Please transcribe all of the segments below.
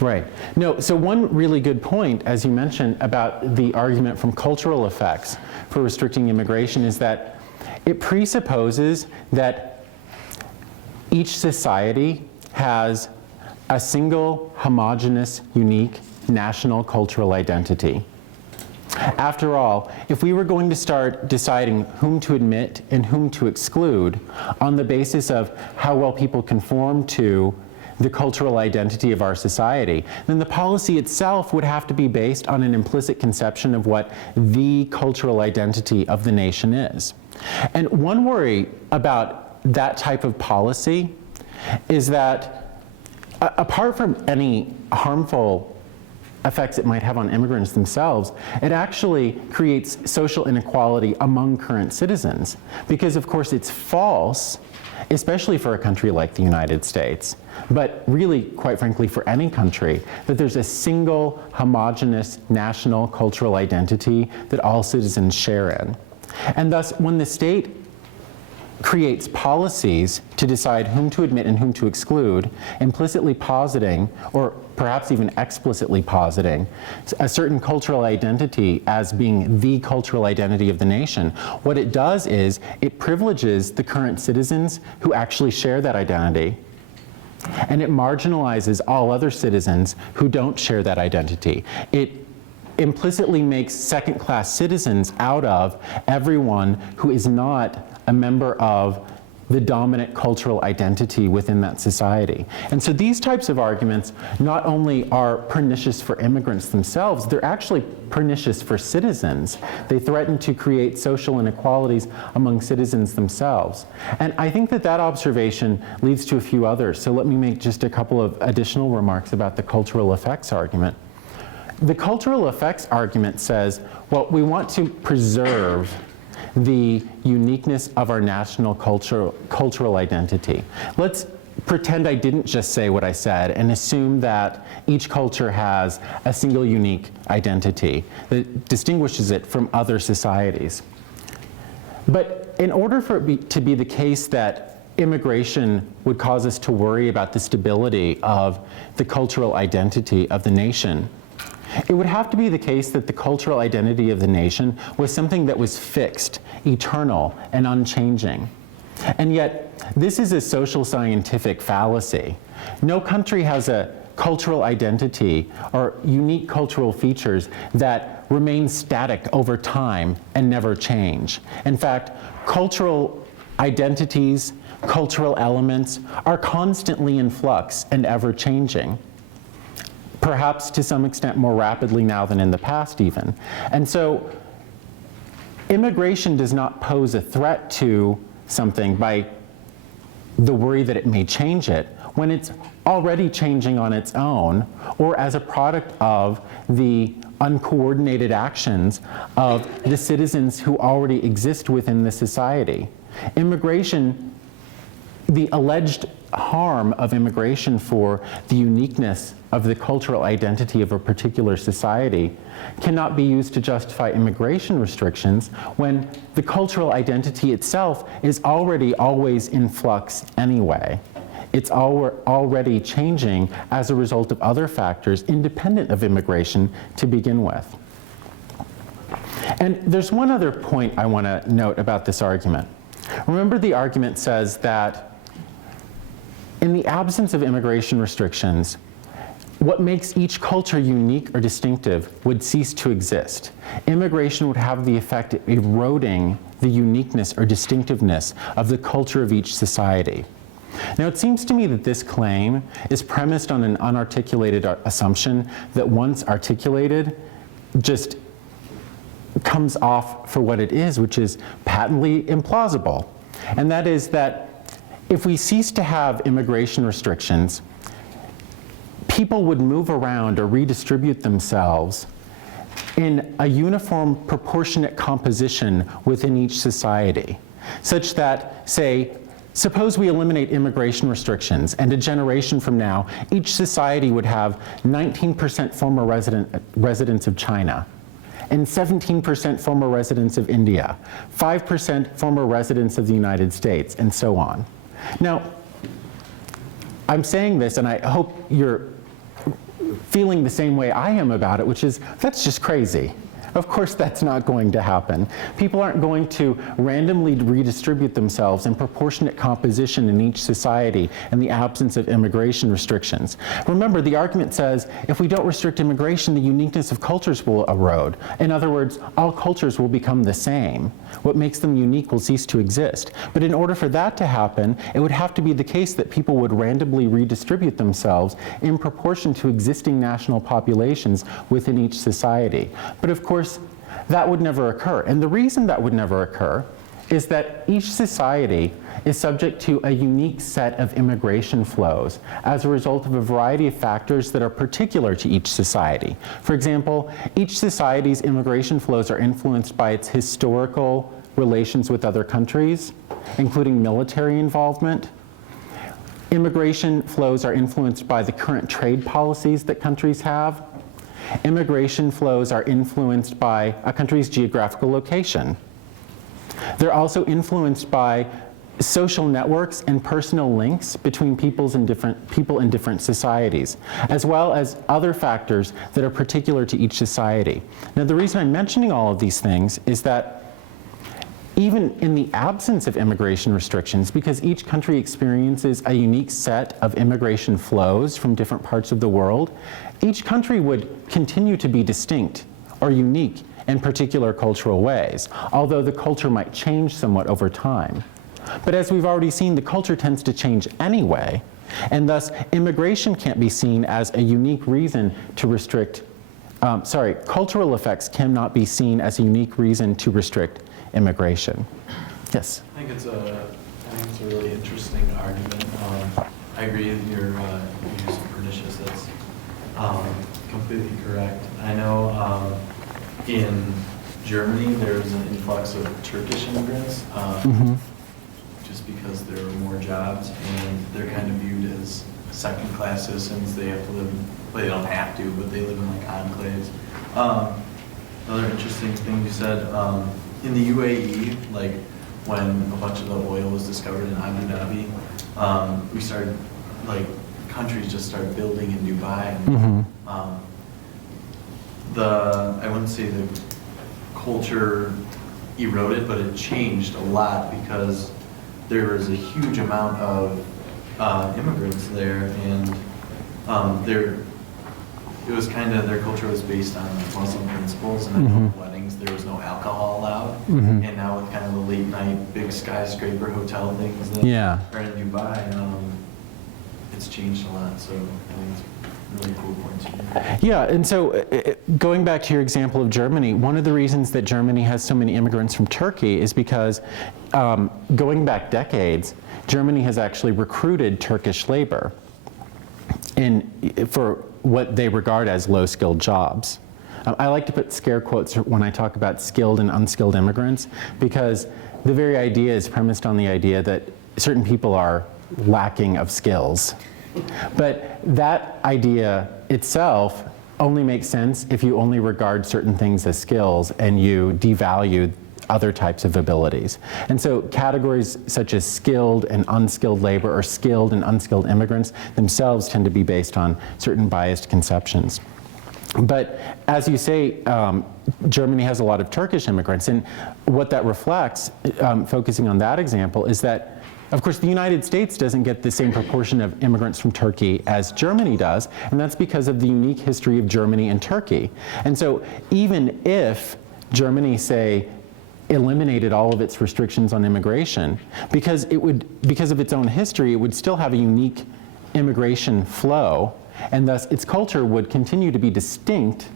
Right. No, so one really good point, as you mentioned, about the argument from cultural effects for restricting immigration is that it presupposes that each society has a single, homogeneous, unique national cultural identity. After all, if we were going to start deciding whom to admit and whom to exclude on the basis of how well people conform to the cultural identity of our society, then the policy itself would have to be based on an implicit conception of what the cultural identity of the nation is. And one worry about that type of policy is that apart from any harmful effects it might have on immigrants themselves, it actually creates social inequality among current citizens. Because of course it's false, especially for a country like the United States, but really, quite frankly, for any country, that there's a single homogeneous national cultural identity that all citizens share in. And thus, when the state creates policies to decide whom to admit and whom to exclude, implicitly positing, or perhaps even explicitly positing, a certain cultural identity as being the cultural identity of the nation, what it does is it privileges the current citizens who actually share that identity, and it marginalizes all other citizens who don't share that identity. It implicitly makes second-class citizens out of everyone who is not a member of the dominant cultural identity within that society. And so these types of arguments not only are pernicious for immigrants themselves, they're actually pernicious for citizens. They threaten to create social inequalities among citizens themselves. And I think that that observation leads to a few others. So let me make just a couple of additional remarks about the cultural effects argument. The cultural effects argument says, well, we want to preserve the uniqueness of our national cultural identity. Let's pretend I didn't just say what I said and assume that each culture has a single unique identity that distinguishes it from other societies. But in order for it to be the case that immigration would cause us to worry about the stability of the cultural identity of the nation, it would have to be the case that the cultural identity of the nation was something that was fixed, eternal, and unchanging. And yet, this is a social scientific fallacy. No country has a cultural identity or unique cultural features that remain static over time and never change. In fact, cultural identities, cultural elements are constantly in flux and ever changing. Perhaps to some extent more rapidly now than in the past even. And so immigration does not pose a threat to something by the worry that it may change it when it's already changing on its own or as a product of the uncoordinated actions of the citizens who already exist within the society. Immigration, the alleged harm of immigration for the uniqueness of the cultural identity of a particular society cannot be used to justify immigration restrictions when the cultural identity itself is already always in flux anyway. It's already changing as a result of other factors independent of immigration to begin with. And there's one other point I want to note about this argument. Remember, the argument says that in the absence of immigration restrictions, what makes each culture unique or distinctive would cease to exist. Immigration would have the effect of eroding the uniqueness or distinctiveness of the culture of each society. Now, it seems to me that this claim is premised on an unarticulated assumption that once articulated just comes off for what it is, which is patently implausible. And that is that if we cease to have immigration restrictions, people would move around or redistribute themselves in a uniform, proportionate composition within each society, such that, say, suppose we eliminate immigration restrictions, and a generation from now, each society would have 19% former residents of China, and 17% former residents of India, 5% former residents of the United States, and so on. Now, I'm saying this, and I hope you're feeling the same way I am about it, which is, that's just crazy. Of course that's not going to happen. People aren't going to randomly redistribute themselves in proportionate composition in each society in the absence of immigration restrictions. Remember, the argument says if we don't restrict immigration, the uniqueness of cultures will erode. In other words, all cultures will become the same. What makes them unique will cease to exist. But in order for that to happen, it would have to be the case that people would randomly redistribute themselves in proportion to existing national populations within each society. But of course, that would never occur. And the reason that would never occur is that each society is subject to a unique set of immigration flows as a result of a variety of factors that are particular to each society. For example, each society's immigration flows are influenced by its historical relations with other countries, including military involvement. Immigration flows are influenced by the current trade policies that countries have. Immigration flows are influenced by a country's geographical location. They're also influenced by social networks and personal links between people in different societies, as well as other factors that are particular to each society. Now, the reason I'm mentioning all of these things is that even in the absence of immigration restrictions, because each country experiences a unique set of immigration flows from different parts of the world, each country would continue to be distinct or unique in particular cultural ways, although the culture might change somewhat over time. But as we've already seen, the culture tends to change anyway, and thus immigration can't be seen as a unique reason to restrict, cultural effects cannot be seen as a unique reason to restrict immigration. Yes? I think it's a really interesting argument. I agree with your use of pernicious. That's completely correct. I know in Germany there was an influx of Turkish immigrants just because there were more jobs, and they're kind of viewed as second-class citizens. They have to live, well, they don't have to, but they live in like enclaves. Another interesting thing you said, in the UAE, like when a bunch of the oil was discovered in Abu Dhabi, we started, like, countries just started building in Dubai. And, I wouldn't say the culture eroded, but it changed a lot because there was a huge amount of immigrants there, and it was kind of, their culture was based on Muslim principles, and at weddings there was no alcohol allowed. And now with kind of the late night big skyscraper hotel things that are in Dubai, it's changed a lot. So I think it's really cool points here. Yeah, and so going back to your example of Germany, one of the reasons that Germany has so many immigrants from Turkey is because going back decades, Germany has actually recruited Turkish labor for what they regard as low-skilled jobs. I like to put scare quotes when I talk about skilled and unskilled immigrants, because the very idea is premised on the idea that certain people are lacking of skills. But that idea itself only makes sense if you only regard certain things as skills and you devalue other types of abilities. And so categories such as skilled and unskilled labor, or skilled and unskilled immigrants, themselves tend to be based on certain biased conceptions. But as you say, Germany has a lot of Turkish immigrants, and what that reflects, focusing on that example, is that of course the United States doesn't get the same proportion of immigrants from Turkey as Germany does, and that's because of the unique history of Germany and Turkey. And so even if Germany, say, eliminated all of its restrictions on immigration, because of its own history, it would still have a unique immigration flow, and thus its culture would continue to be distinct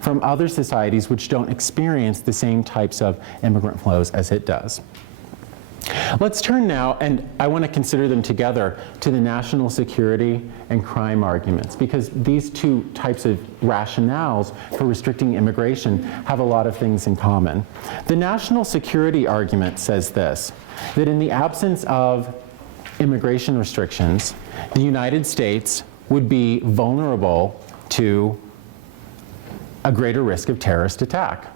from other societies which don't experience the same types of immigrant flows as it does. Let's turn now, and I want to consider them together, to the national security and crime arguments, because these two types of rationales for restricting immigration have a lot of things in common. The national security argument says this, that in the absence of immigration restrictions, the United States would be vulnerable to a greater risk of terrorist attack.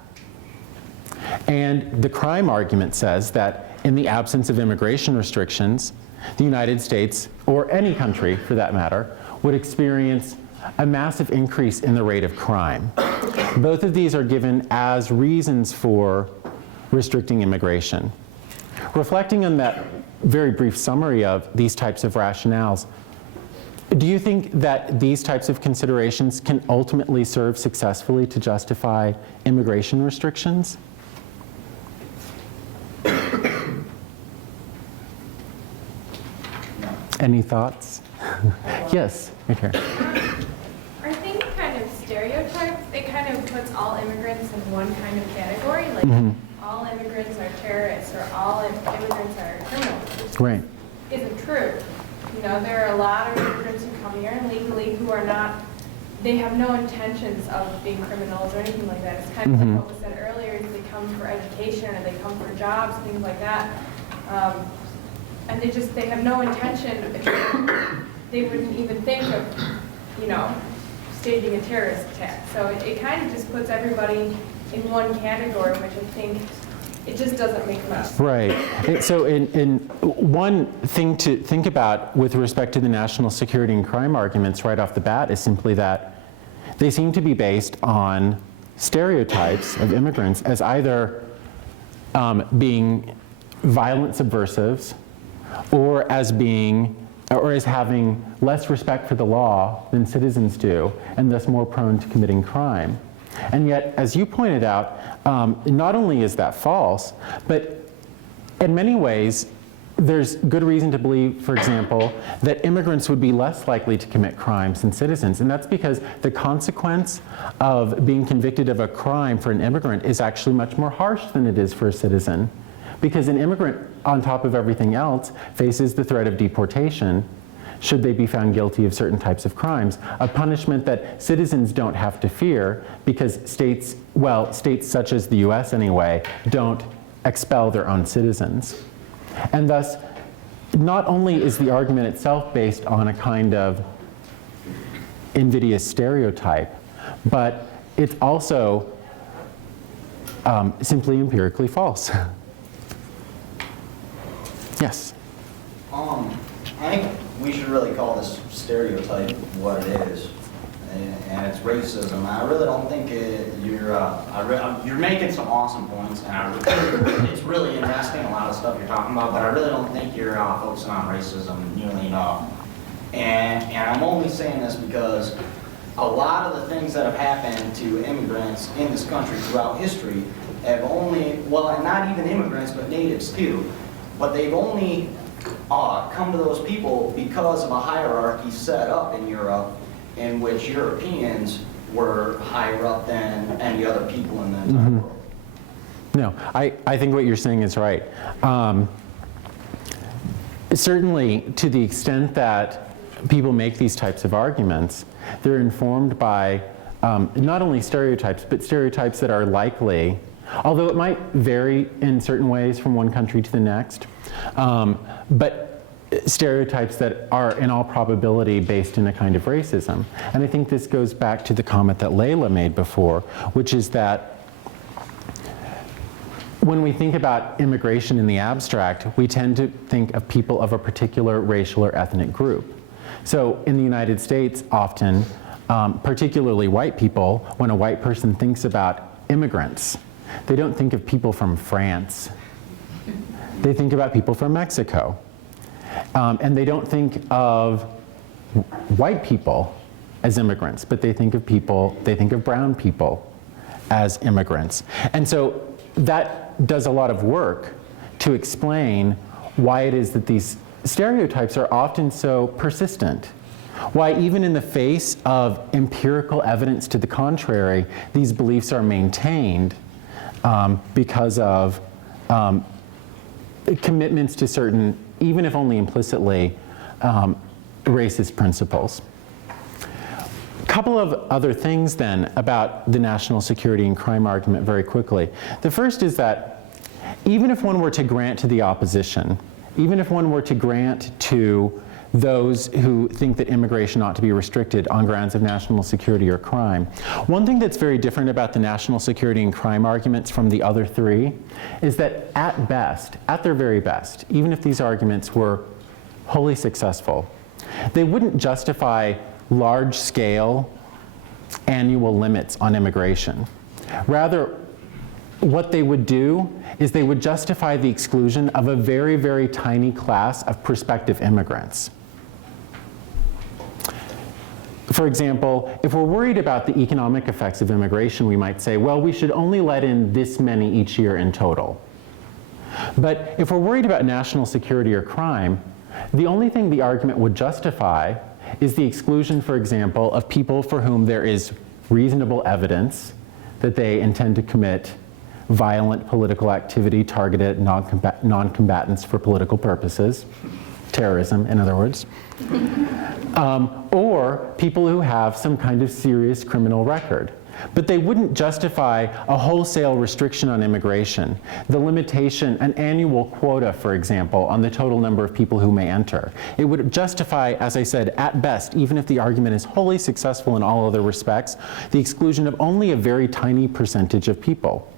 And the crime argument says that in the absence of immigration restrictions, the United States, or any country for that matter, would experience a massive increase in the rate of crime. Both of these are given as reasons for restricting immigration. Reflecting on that very brief summary of these types of rationales, do you think that these types of considerations can ultimately serve successfully to justify immigration restrictions? Any thoughts? Yes, right here. I think kind of stereotypes, it kind of puts all immigrants in one kind of category, like all immigrants are terrorists or all immigrants are criminals, which Right. isn't true. You know, there are a lot of immigrants who come here illegally who are not, they have no intentions of being criminals or anything like that. It's kind of like what was said earlier, is they come for education or they come for jobs, things like that. And they have no intention, they wouldn't even think of, you know, staging a terrorist attack. So it kind of just puts everybody in one category, which I think it just doesn't make sense. Right. And so in one thing to think about with respect to the national security and crime arguments right off the bat is simply that they seem to be based on stereotypes of immigrants as either being violent subversives or as having less respect for the law than citizens do and thus more prone to committing crime. And yet, as you pointed out, not only is that false, but in many ways, there's good reason to believe, for example, that immigrants would be less likely to commit crimes than citizens. And that's because the consequence of being convicted of a crime for an immigrant is actually much more harsh than it is for a citizen. Because an immigrant, on top of everything else, faces the threat of deportation should they be found guilty of certain types of crimes, a punishment that citizens don't have to fear because states such as the US anyway, don't expel their own citizens. And thus, not only is the argument itself based on a kind of invidious stereotype, but it's also simply empirically false. Yes? I think we should really call this stereotype what it is, and it's racism. I really don't think you're making some awesome points, and it's really interesting, a lot of stuff you're talking about, but I really don't think you're focusing on racism nearly enough. And I'm only saying this because a lot of the things that have happened to immigrants in this country throughout history have only, well, and not even immigrants, but natives too, but they've only come to those people because of a hierarchy set up in Europe in which Europeans were higher up than any other people in the entire world. No, I think what you're saying is right. Certainly, to the extent that people make these types of arguments, they're informed by not only stereotypes, but stereotypes that are likely, although it might vary in certain ways from one country to the next, but stereotypes that are in all probability based in a kind of racism. And I think this goes back to the comment that Layla made before, which is that when we think about immigration in the abstract, we tend to think of people of a particular racial or ethnic group. So in the United States, often, particularly white people, when a white person thinks about immigrants, they don't think of people from France. They think about people from Mexico. And they don't think of white people as immigrants, but they think of brown people as immigrants. And so that does a lot of work to explain why it is that these stereotypes are often so persistent. Why even in the face of empirical evidence to the contrary, these beliefs are maintained because of commitments to certain, even if only implicitly, racist principles. A couple of other things then about the national security and crime argument very quickly. The first is that even if one were to grant to the opposition, even if one were to grant to those who think that immigration ought to be restricted on grounds of national security or crime, one thing that's very different about the national security and crime arguments from the other three is that at best, at their very best, even if these arguments were wholly successful, they wouldn't justify large-scale annual limits on immigration. Rather, what they would do is they would justify the exclusion of a very, very tiny class of prospective immigrants. For example, if we're worried about the economic effects of immigration, we might say, well, we should only let in this many each year in total. But if we're worried about national security or crime, the only thing the argument would justify is the exclusion, for example, of people for whom there is reasonable evidence that they intend to commit violent political activity targeted at non-combatants for political purposes, terrorism, in other words, or people who have some kind of serious criminal record. But they wouldn't justify a wholesale restriction on immigration, the limitation, an annual quota, for example, on the total number of people who may enter. It would justify, as I said, at best, even if the argument is wholly successful in all other respects, the exclusion of only a very tiny percentage of people.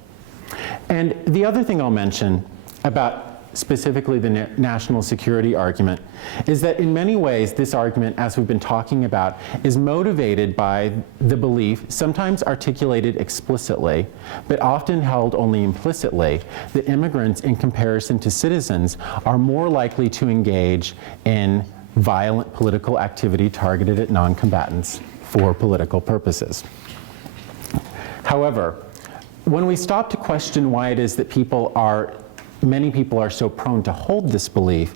And the other thing I'll mention about specifically the national security argument is that in many ways this argument, as we've been talking about, is motivated by the belief, sometimes articulated explicitly, but often held only implicitly, that immigrants in comparison to citizens are more likely to engage in violent political activity targeted at non-combatants for political purposes. However, when we stop to question why it is that many people are so prone to hold this belief,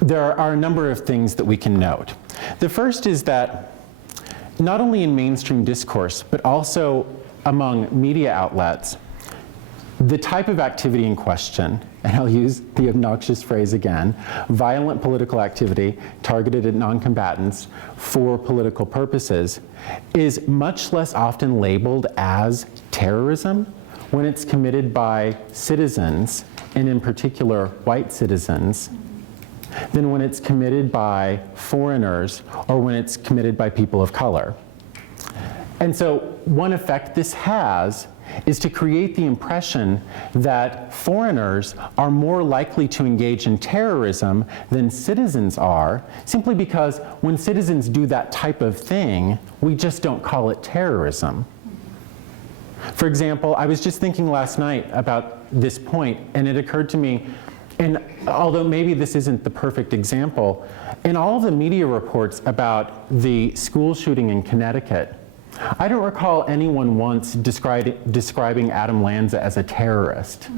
there are a number of things that we can note. The first is that not only in mainstream discourse, but also among media outlets, the type of activity in question, and I'll use the obnoxious phrase again, violent political activity targeted at non-combatants for political purposes, is much less often labeled as terrorism when it's committed by citizens, and in particular white citizens, than when it's committed by foreigners or when it's committed by people of color. And so one effect this has is to create the impression that foreigners are more likely to engage in terrorism than citizens are, simply because when citizens do that type of thing, we just don't call it terrorism. For example, I was just thinking last night about this point, and it occurred to me, and although maybe this isn't the perfect example, in all of the media reports about the school shooting in Connecticut, I don't recall anyone once describing Adam Lanza as a terrorist.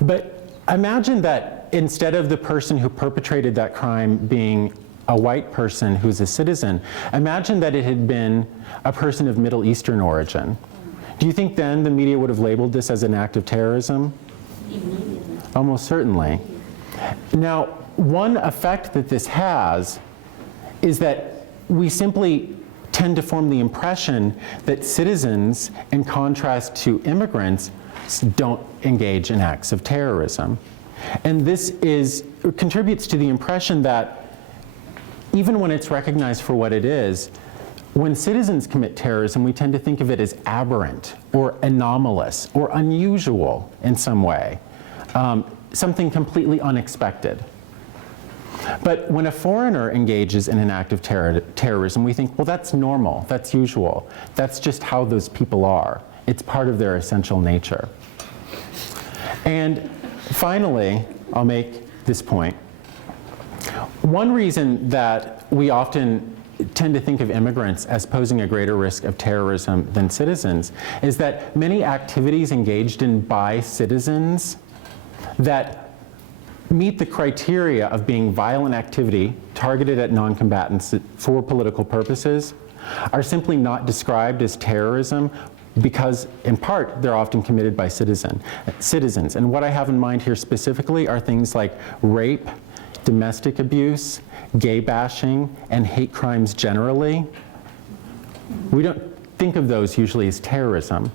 But imagine that instead of the person who perpetrated that crime being a white person who's a citizen, imagine that it had been a person of Middle Eastern origin. Do you think then the media would have labeled this as an act of terrorism? Immediately. Almost certainly. Now, one effect that this has is that we simply tend to form the impression that citizens, in contrast to immigrants, don't engage in acts of terrorism. And this contributes to the impression that even when it's recognized for what it is, when citizens commit terrorism, we tend to think of it as aberrant or anomalous or unusual in some way, something completely unexpected. But when a foreigner engages in an act of terrorism, we think, well, that's normal, that's usual, that's just how those people are. It's part of their essential nature. And finally, I'll make this point. One reason that we often tend to think of immigrants as posing a greater risk of terrorism than citizens is that many activities engaged in by citizens that meet the criteria of being violent activity targeted at non-combatants for political purposes are simply not described as terrorism because, in part, they're often committed by citizens. And what I have in mind here specifically are things like rape, domestic abuse, gay bashing, and hate crimes generally. We don't think of those usually as terrorism,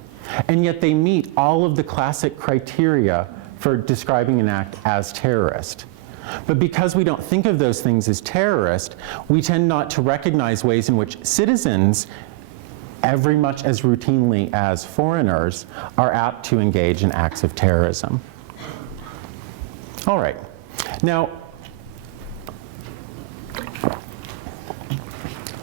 and yet they meet all of the classic criteria for describing an act as terrorist. But because we don't think of those things as terrorist, we tend not to recognize ways in which citizens, every much as routinely as foreigners, are apt to engage in acts of terrorism. All right. Now,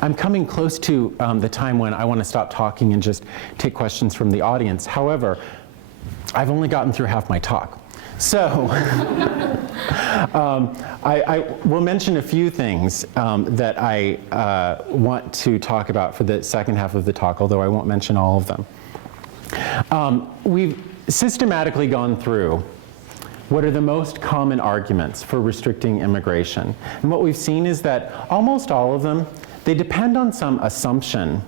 I'm coming close to the time when I want to stop talking and just take questions from the audience. However, I've only gotten through half my talk. So I will mention a few things that I want to talk about for the second half of the talk, although I won't mention all of them. We've systematically gone through what are the most common arguments for restricting immigration. And what we've seen is that almost all of them, they depend on some assumption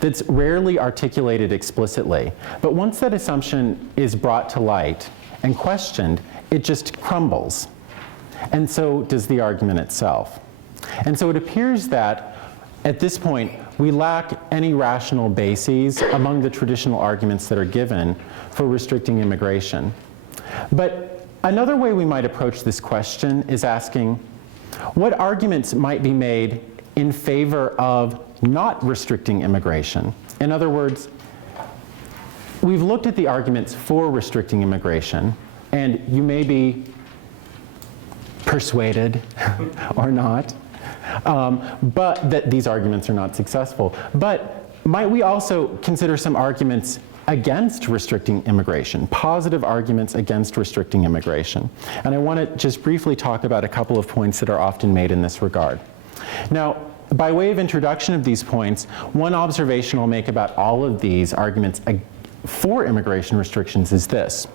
that's rarely articulated explicitly. But once that assumption is brought to light and questioned, it just crumbles. And so does the argument itself. And so it appears that at this point, we lack any rational bases among the traditional arguments that are given for restricting immigration. But another way we might approach this question is asking, what arguments might be made in favor of not restricting immigration? In other words, we've looked at the arguments for restricting immigration, and you may be persuaded or not, but that these arguments are not successful. But might we also consider some arguments against restricting immigration, positive arguments against restricting immigration? And I want to just briefly talk about a couple of points that are often made in this regard. Now, by way of introduction of these points, one observation I'll make about all of these arguments for immigration restrictions is this.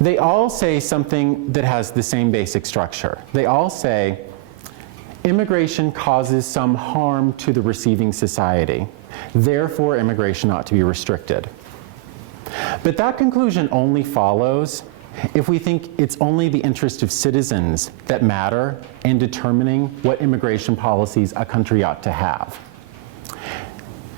They all say something that has the same basic structure. They all say immigration causes some harm to the receiving society. Therefore, immigration ought to be restricted. But that conclusion only follows if we think it's only the interest of citizens that matter in determining what immigration policies a country ought to have.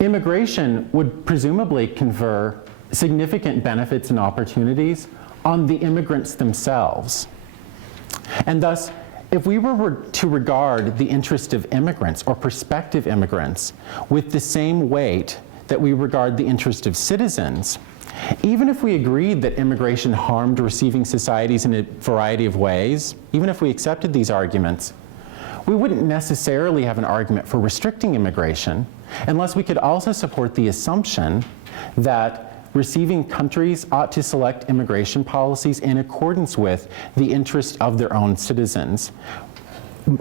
Immigration would presumably confer significant benefits and opportunities on the immigrants themselves. And thus, if we were to regard the interest of immigrants or prospective immigrants with the same weight that we regard the interest of citizens, even if we agreed that immigration harmed receiving societies in a variety of ways, even if we accepted these arguments, we wouldn't necessarily have an argument for restricting immigration unless we could also support the assumption that receiving countries ought to select immigration policies in accordance with the interest of their own citizens,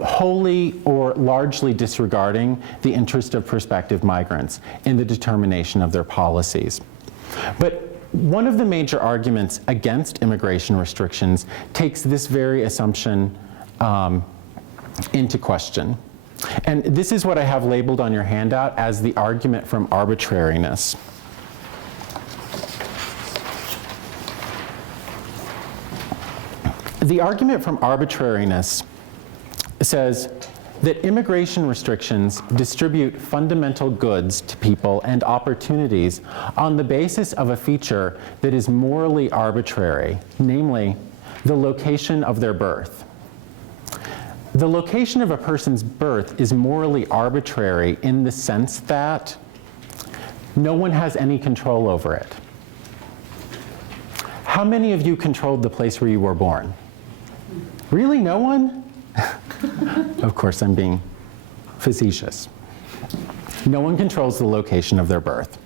wholly or largely disregarding the interest of prospective migrants in the determination of their policies. But one of the major arguments against immigration restrictions takes this very assumption into question. And this is what I have labeled on your handout as the argument from arbitrariness. The argument from arbitrariness says that immigration restrictions distribute fundamental goods to people and opportunities on the basis of a feature that is morally arbitrary, namely the location of their birth. The location of a person's birth is morally arbitrary in the sense that no one has any control over it. How many of you controlled the place where you were born? Really, no one? Of course, I'm being facetious. No one controls the location of their birth.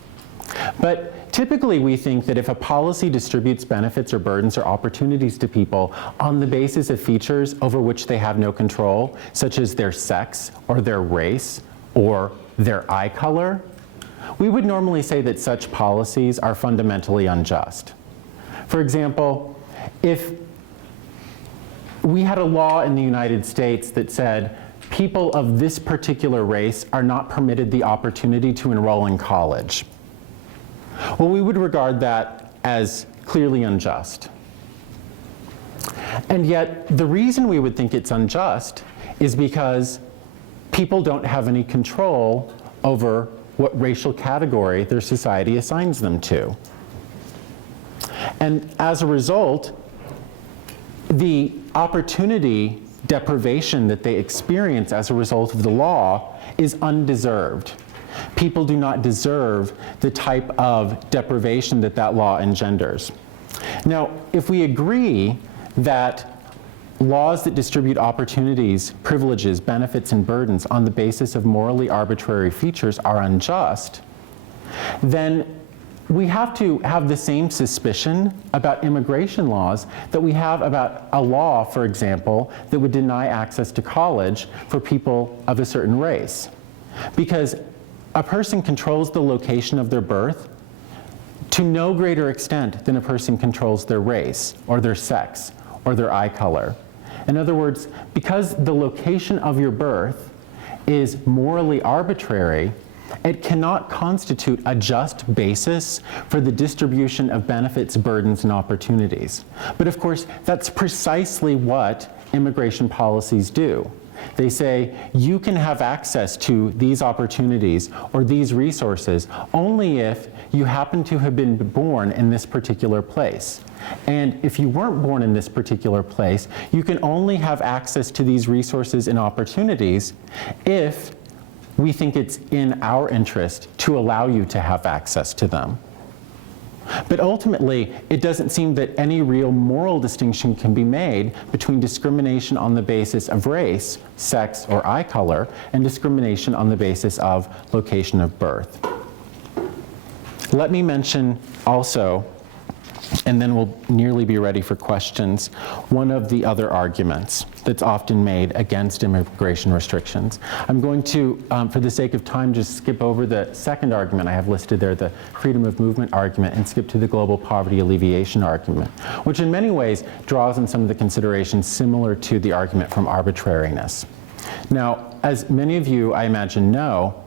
But typically we think that if a policy distributes benefits or burdens or opportunities to people on the basis of features over which they have no control, such as their sex or their race or their eye color, we would normally say that such policies are fundamentally unjust. For example, if we had a law in the United States that said people of this particular race are not permitted the opportunity to enroll in college, well, we would regard that as clearly unjust. And yet, the reason we would think it's unjust is because people don't have any control over what racial category their society assigns them to. And as a result, the opportunity deprivation that they experience as a result of the law is undeserved. People do not deserve the type of deprivation that that law engenders. Now, if we agree that laws that distribute opportunities, privileges, benefits, and burdens on the basis of morally arbitrary features are unjust, then we have to have the same suspicion about immigration laws that we have about a law, for example, that would deny access to college for people of a certain race. Because a person controls the location of their birth to no greater extent than a person controls their race or their sex or their eye color. In other words, because the location of your birth is morally arbitrary, it cannot constitute a just basis for the distribution of benefits, burdens, and opportunities. But of course, that's precisely what immigration policies do. They say, you can have access to these opportunities or these resources only if you happen to have been born in this particular place. And if you weren't born in this particular place, you can only have access to these resources and opportunities if we think it's in our interest to allow you to have access to them. But ultimately, it doesn't seem that any real moral distinction can be made between discrimination on the basis of race, sex, or eye color, and discrimination on the basis of location of birth. Let me mention also, and then we'll nearly be ready for questions, one of the other arguments that's often made against immigration restrictions. I'm going to, for the sake of time, just skip over the second argument I have listed there, the freedom of movement argument, and skip to the global poverty alleviation argument, which in many ways draws on some of the considerations similar to the argument from arbitrariness. Now, as many of you, I imagine, know,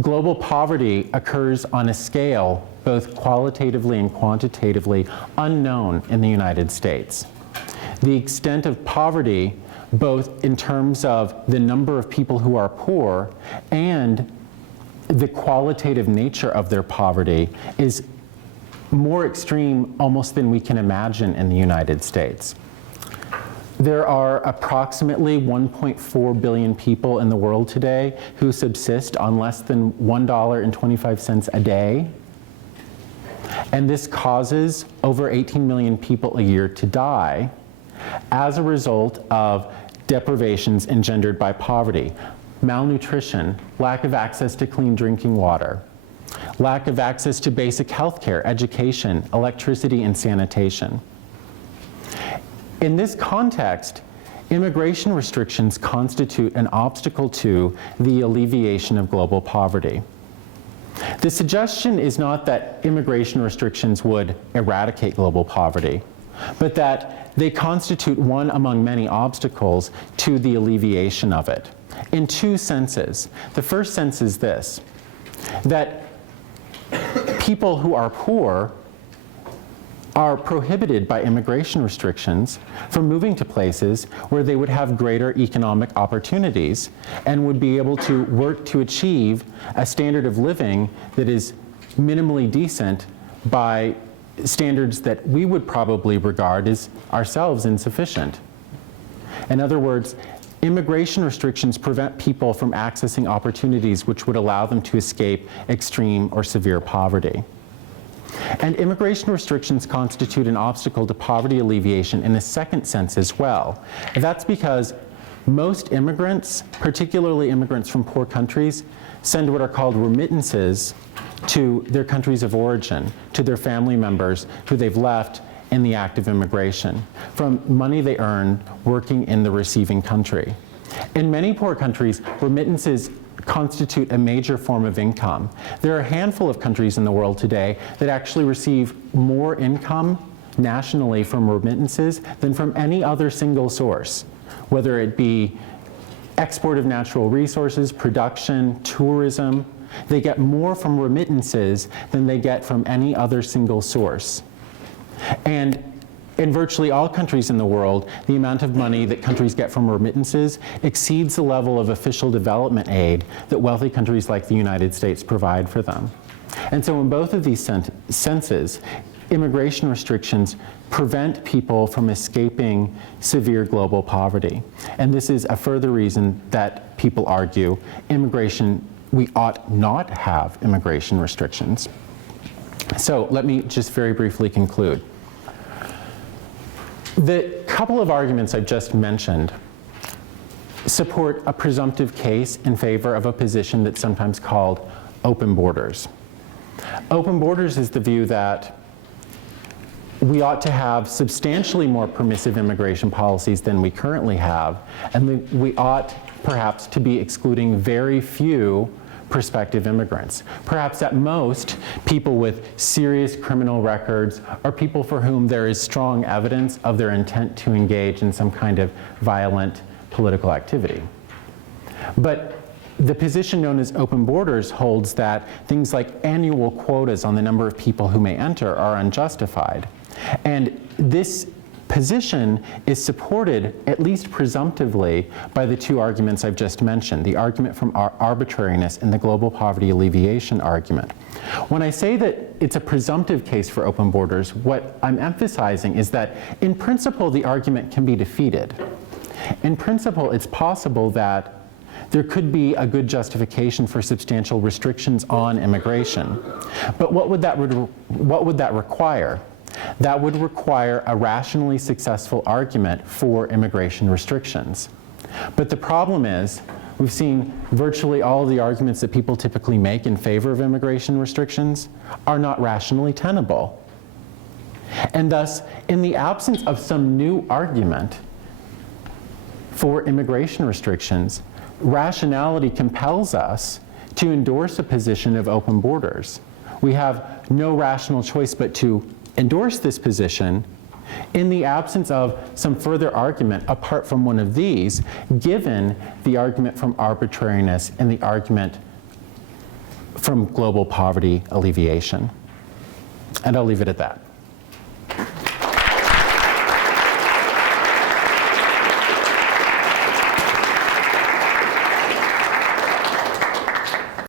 global poverty occurs on a scale both qualitatively and quantitatively unknown in the United States. The extent of poverty, both in terms of the number of people who are poor and the qualitative nature of their poverty, is more extreme almost than we can imagine in the United States. There are approximately 1.4 billion people in the world today who subsist on less than $1.25 a day. And this causes over 18 million people a year to die as a result of deprivations engendered by poverty, malnutrition, lack of access to clean drinking water, lack of access to basic health care, education, electricity, and sanitation. In this context, immigration restrictions constitute an obstacle to the alleviation of global poverty. The suggestion is not that immigration restrictions would eradicate global poverty, but that they constitute one among many obstacles to the alleviation of it, in two senses. The first sense is this, that people who are poor are prohibited by immigration restrictions from moving to places where they would have greater economic opportunities and would be able to work to achieve a standard of living that is minimally decent by standards that we would probably regard as ourselves insufficient. In other words, immigration restrictions prevent people from accessing opportunities which would allow them to escape extreme or severe poverty. And immigration restrictions constitute an obstacle to poverty alleviation in a second sense as well. And that's because most immigrants, particularly immigrants from poor countries, send what are called remittances to their countries of origin, to their family members who they've left in the act of immigration, from money they earn working in the receiving country. In many poor countries, remittances constitute a major form of income. There are a handful of countries in the world today that actually receive more income nationally from remittances than from any other single source, whether it be export of natural resources, production, tourism. They get more from remittances than they get from any other single source. And in virtually all countries in the world, the amount of money that countries get from remittances exceeds the level of official development aid that wealthy countries like the United States provide for them. And so in both of these senses, immigration restrictions prevent people from escaping severe global poverty. And this is a further reason that people argue we ought not have immigration restrictions. So let me just very briefly conclude. The couple of arguments I've just mentioned support a presumptive case in favor of a position that's sometimes called open borders. Open borders is the view that we ought to have substantially more permissive immigration policies than we currently have, and we ought perhaps to be excluding very few prospective immigrants. Perhaps at most, people with serious criminal records or people for whom there is strong evidence of their intent to engage in some kind of violent political activity. But the position known as open borders holds that things like annual quotas on the number of people who may enter are unjustified. And this position is supported, at least presumptively, by the two arguments I've just mentioned, the argument from arbitrariness and the global poverty alleviation argument. When I say that it's a presumptive case for open borders, what I'm emphasizing is that in principle the argument can be defeated. In principle, it's possible that there could be a good justification for substantial restrictions on immigration. But what would that require? That would require a rationally successful argument for immigration restrictions. But the problem is, we've seen virtually all of the arguments that people typically make in favor of immigration restrictions are not rationally tenable. And thus, in the absence of some new argument for immigration restrictions, rationality compels us to endorse a position of open borders. We have no rational choice but to endorse this position in the absence of some further argument apart from one of these, given the argument from arbitrariness and the argument from global poverty alleviation. And I'll leave it at that.